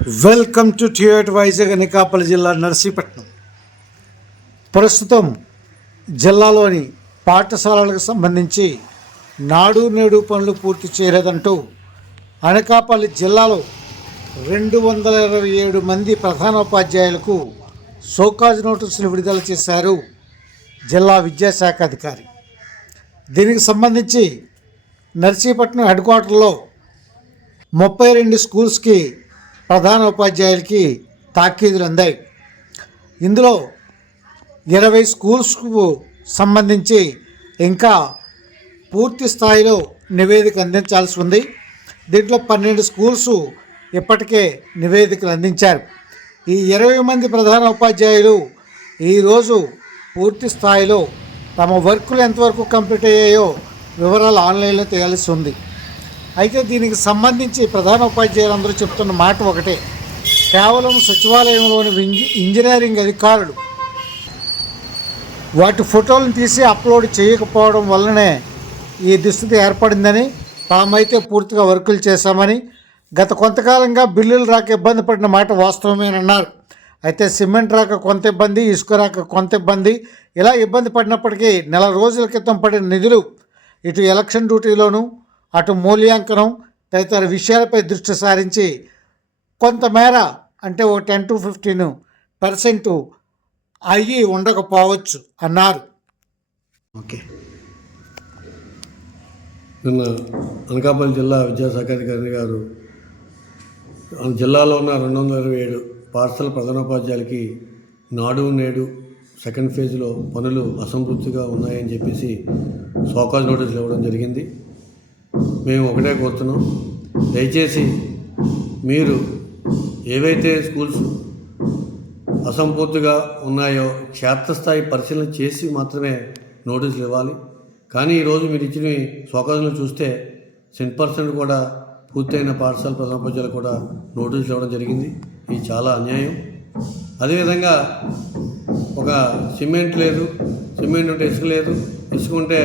Welcome to theatre Vizag Anakapalli జిల్లా నర్సీపట్నం ప్రస్తుతం జిల్లాలోని పాఠశాలలకు సంబంధించి నాడు నేడు పనులు పూర్తి చేయలేదంటూ అనకాపల్లి జిల్లాలో రెండు వందల ఇరవై ఏడు మంది ప్రధానోపాధ్యాయులకు సోకాజ్ నోటీసులు విడుదల చేశారు జిల్లా విద్యాశాఖ అధికారి. దీనికి సంబంధించి నర్సీపట్నం హెడ్ క్వార్టర్లో ముప్పై రెండు స్కూల్స్కి ప్రధాన ఉపాధ్యాయులకి తాకీదులు అందాయి ఇందులో ఇరవై స్కూల్స్కు సంబంధించి ఇంకా పూర్తి స్థాయిలో నివేదిక అందించాల్సి ఉంది. దీంట్లో పన్నెండు స్కూల్స్ ఇప్పటికే నివేదికలు అందించారు. ఈ ఇరవై మంది ప్రధాన ఉపాధ్యాయులు ఈరోజు పూర్తి స్థాయిలో తమ వర్కులు ఎంతవరకు కంప్లీట్ అయ్యాయో వివరాలు ఆన్లైన్లో చేయాల్సి ఉంది. అయితే దీనికి సంబంధించి ప్రధాన ఉపాధ్యాయులందరూ చెప్తున్న మాట ఒకటే. కేవలం సచివాలయంలోని ఇంజనీరింగ్ అధికారులు వాటి ఫోటోలను తీసి అప్లోడ్ చేయకపోవడం వల్లనే ఈ దుస్థితి ఏర్పడిందని తామైతే పూర్తిగా వర్కులు చేశామని గత కొంతకాలంగా బిల్లులు రాక ఇబ్బంది పడిన మాట వాస్తవమేనన్నారు. అయితే సిమెంట్ రాక కొంత ఇబ్బంది ఇసుక రాక కొంత ఇబ్బంది ఇలా ఇబ్బంది పడినప్పటికీ నెల రోజుల క్రితం పడిన నిధులు ఇటు ఎలక్షన్ డ్యూటీలోనూ అటు మూల్యాంకనం తదితర విషయాలపై దృష్టి సారించి కొంతమేర అంటే ఓ టెన్ టు ఫిఫ్టీన్ పర్సెంట్ అయ్యి ఉండకపోవచ్చు అన్నారు. ఓకే. నిన్న అనకాపల్లి జిల్లా విద్యాశాఖ అధికారి గారు జిల్లాలో ఉన్న రెండు వందల ఇరవై ఏడు పాఠశాల ప్రధానోపాధ్యాయులకి నాడు నేడు సెకండ్ ఫేజ్లో పనులు అసంతృప్తిగా ఉన్నాయని చెప్పేసి సోకాజ్ నోటీసులు ఇవ్వడం జరిగింది. మేము ఒకటే కోరుతున్నాం. దయచేసి మీరు ఏవైతే స్కూల్స్ అసంపూర్తిగా ఉన్నాయో క్షేత్రస్థాయి పరిశీలన చేసి మాత్రమే నోటీసులు ఇవ్వాలి. కానీ ఈరోజు మీరు ఇచ్చిన స్వకాశంలో చూస్తే సెంట్ పర్సెంట్ కూడా పూర్తయిన పాఠశాల ప్రధానోపాధ్యాయులు కూడా నోటీసులు ఇవ్వడం జరిగింది. ఇది చాలా అన్యాయం. అదేవిధంగా ఒక సిమెంట్ లేదు సిమెంట్ ఉంటే ఇసుక లేదు ఇసుక ఉంటే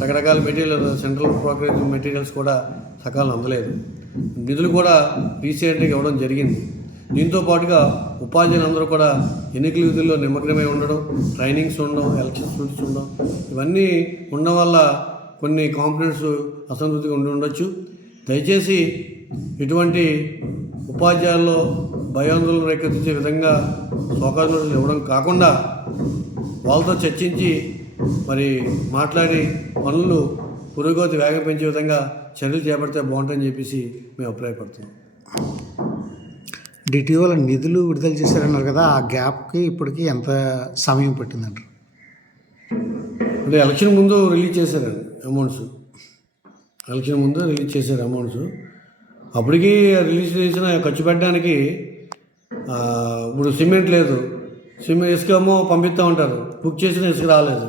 రకరకాల మెటీరియల్ సెంట్రల్ ప్రోగ్రెస్ మెటీరియల్స్ కూడా సకాలం అందలేదు. నిధులు కూడా రీసెంట్గా ఇవ్వడం జరిగింది. దీంతో పాటుగా ఉపాధ్యాయులందరూ కూడా ఎన్నికల విధుల్లో నిమగ్నమై ఉండడం ట్రైనింగ్స్ ఉండడం ఎలక్షన్ స్టూడెంట్స్ ఉండడం ఇవన్నీ ఉండడం వల్ల కొన్ని కాంపిడెన్స్ అసంతృప్తిగా ఉండి ఉండొచ్చు. దయచేసి ఇటువంటి ఉపాధ్యాయుల్లో భయాందోళన రేకెత్తించే విధంగా సోకాజ్ ఇవ్వడం కాకుండా వాళ్ళతో చర్చించి మరి మాట్లాడి పనులు పురోగతి వేగం పెంచే విధంగా చర్యలు చేపడితే బాగుంటుందని చెప్పేసి మేము అభిప్రాయపడుతున్నాం. డిటిఓల నిధులు విడుదల చేశారన్నారు కదా ఆ గ్యాప్కి ఇప్పటికి ఎంత సమయం పట్టిందంటారు? అంటే ఎలక్షన్ ముందు రిలీజ్ చేశారండి అమౌంట్స్. ఎలక్షన్ ముందు రిలీజ్ చేశారు అమౌంట్స్. అప్పటికి రిలీజ్ చేసిన ఖర్చు పెట్టడానికి ఇప్పుడు సిమెంట్ లేదు. సిమెంట్ ఇసుక ఏమో పంపిస్తూ ఉంటారు బుక్ చేసిన ఇసుక రాలేదు.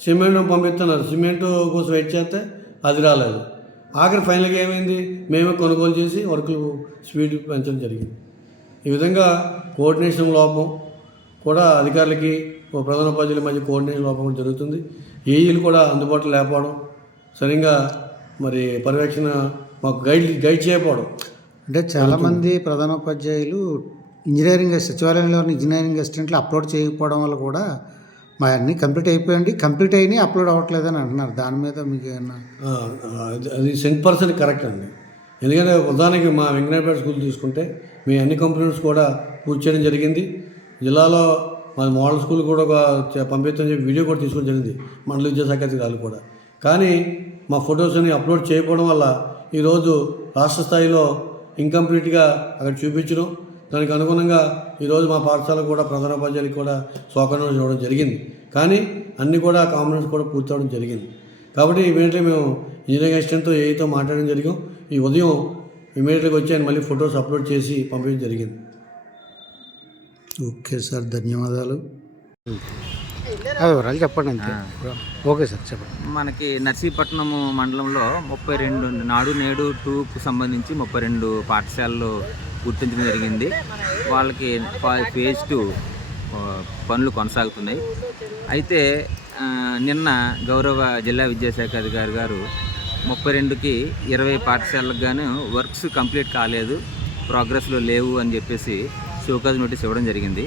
సిమెంట్ పంపిస్తున్నారు. సిమెంట్ కోసం వెయిట్ చేస్తే అది రాలేదు. ఆఖరి ఫైనల్గా ఏమైంది? మేమే కొనుగోలు చేసి వర్కులు స్పీడ్ పెంచడం జరిగింది. ఈ విధంగా కోఆర్డినేషన్ లోపం కూడా అధికారులకి ప్రధాన ఉపాధ్యాయుల మధ్య కోఆర్డినేషన్ లోపం కూడా జరుగుతుంది. ఏఈలు కూడా అందుబాటులో లేకపోవడం సరిగ్గా మరి పర్యవేక్షణ మాకు గైడ్ గైడ్ చేయకపోవడం అంటే చాలామంది ప్రధానోపాధ్యాయులు ఇంజనీరింగ్ సచివాలయంలో ఉన్న ఇంజనీరింగ్ అసిస్టెంట్లు అప్లోడ్ చేయకపోవడం వల్ల కూడా మా అన్నీ కంప్లీట్ అయిపోయింది. కంప్లీట్ అయినాయి అప్లోడ్ అవ్వట్లేదు అని అంటున్నారు. దాని మీద మీకు ఏమన్నా అది- సెంట్ పర్సన్ కరెక్ట్ అండి. ఎందుకంటే ఉదాహరణకి మా వెంకటపేట స్కూల్ తీసుకుంటే మీ అన్ని కంప్లీట్స్ కూడా పూర్తి చేయడం జరిగింది. జిల్లాలో మా మోడల్ స్కూల్ కూడా ఒక చ- పంపించని చెప్పి వీడియో కూడా తీసుకోవడం జరిగింది. మండల విద్యాశాఖ అధికారులు కూడా. కానీ మా ఫొటోస్ని అప్లోడ్ చేయకపోవడం వల్ల ఈరోజు రాష్ట్ర స్థాయిలో ఇన్కంప్లీట్గా అక్కడ చూపించడం దానికి అనుగుణంగా ఈరోజు మా పాఠశాల కూడా ప్రధానోపాధ్యాయులకు కూడా స్వాగతం ఇవ్వడం జరిగింది. కానీ అన్నీ కూడా కాంబినేషన్ కూడా పూర్తి అవడం జరిగింది. కాబట్టి ఇమీడియట్లీ మేము ఇంజనీరింగ్ అసిస్టెంట్తో ఏతో మాట్లాడడం జరిగాం. ఈ ఉదయం ఇమీడియట్గా వచ్చి ఆయన మళ్ళీ ఫొటోస్ అప్లోడ్ చేసి పంపించడం జరిగింది. ఓకే సార్ ధన్యవాదాలు. వివరాలు చెప్పండి అంతే. ఓకే సార్ చెప్పండి. మనకి నర్సీపట్నం మండలంలో ముప్పై రెండు నాడు నేడు టూకు సంబంధించి ముప్పై రెండు పాఠశాలలు గుర్తించడం జరిగింది. వాళ్ళకి ఫేజ్ టూ పనులు కొనసాగుతున్నాయి. అయితే నిన్న గౌరవ జిల్లా విద్యాశాఖ అధికారి గారు ముప్పై రెండుకి ఇరవై పాఠశాలకు గాను వర్క్స్ కంప్లీట్ కాలేదు ప్రోగ్రెస్లో లేవు అని చెప్పేసి షోకాజ్ నోటీస్ ఇవ్వడం జరిగింది.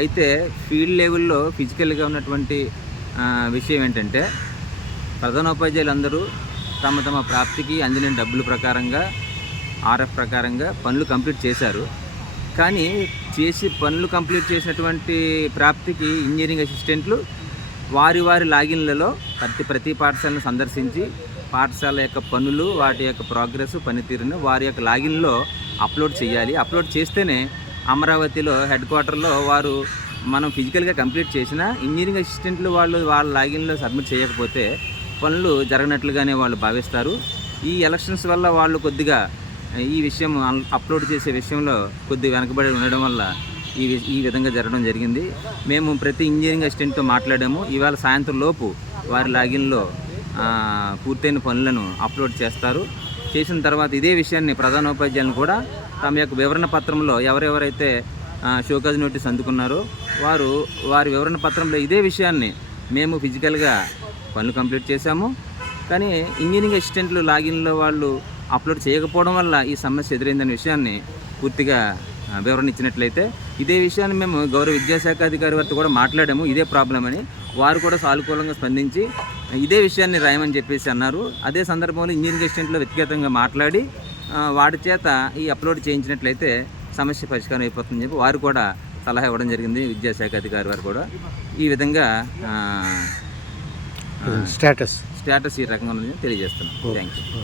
అయితే ఫీల్డ్ లెవెల్లో ఫిజికల్గా ఉన్నటువంటి విషయం ఏంటంటే ప్రధానోపాధ్యాయులందరూ తమ తమ ప్రాప్తికి అందిన డబ్బుల ప్రకారంగా ఆర్ఎఫ్ ప్రకారంగా పనులు కంప్లీట్ చేశారు. కానీ చేసి పనులు కంప్లీట్ చేసినటువంటి ప్రాప్తికి ఇంజనీరింగ్ అసిస్టెంట్లు వారి వారి లాగిన్లలో ప్రతి ప్రతి పాఠశాలను సందర్శించి పాఠశాల యొక్క పనులు వాటి యొక్క ప్రోగ్రెస్ పనితీరును వారి యొక్క లాగిన్లో అప్లోడ్ చేయాలి. అప్లోడ్ చేస్తేనే అమరావతిలో హెడ్ క్వార్టర్లో వారు మనం ఫిజికల్గా కంప్లీట్ చేసిన ఇంజనీరింగ్ అసిస్టెంట్లు వాళ్ళు వాళ్ళ లాగిన్లో సబ్మిట్ చేయకపోతే పనులు జరగనట్లుగానే వాళ్ళు భావిస్తారు. ఈ ఎలక్షన్స్ వల్ల వాళ్ళు కొద్దిగా ఈ విషయం అప్లోడ్ చేసే విషయంలో కొద్దిగా వెనకబడి ఉండడం వల్ల ఈ వి- ఈ విధంగా జరగడం జరిగింది. మేము ప్రతి ఇంజనీరింగ్ అసిస్టెంట్తో మాట్లాడాము. ఇవాళ సాయంత్రం లోపు వారి లాగిన్లో పూర్తయిన పనులను అప్లోడ్ చేస్తారు. చేసిన తర్వాత ఇదే విషయాన్ని ప్రధానోపాధ్యాయులను కూడా తమ యొక్క వివరణ పత్రంలో ఎవరెవరైతే షోకాజ్ నోటీస్ అందుకున్నారో వారు వారి వివరణ పత్రంలో ఇదే విషయాన్ని మేము ఫిజికల్గా పనులు కంప్లీట్ చేశాము. కానీ ఇంజనీరింగ్ అసిస్టెంట్లు లాగిన్లో వాళ్ళు అప్లోడ్ చేయకపోవడం వల్ల ఈ సమస్య ఎదురైందనే విషయాన్ని పూర్తిగా వివరణ ఇచ్చినట్లయితే ఇదే విషయాన్ని మేము గౌరవ విద్యాశాఖ అధికారి వారితో కూడా మాట్లాడాము. ఇదే ప్రాబ్లం అని వారు కూడా సానుకూలంగా స్పందించి ఇదే విషయాన్ని రాయమని చెప్పేసి అన్నారు. అదే సందర్భంలో ఇంజనీరింగ్ అసిస్టెంట్లో వ్యక్తిగతంగా మాట్లాడి వాడి చేత ఈ అప్లోడ్ చేయించినట్లయితే సమస్య పరిష్కారం అయిపోతుందని చెప్పి వారు కూడా సలహా ఇవ్వడం జరిగింది విద్యాశాఖ అధికారి వారు కూడా. ఈ విధంగా స్టేటస్. స్టేటస్ ఈ రకంగా ఉందని తెలియజేస్తున్నాం. Thank you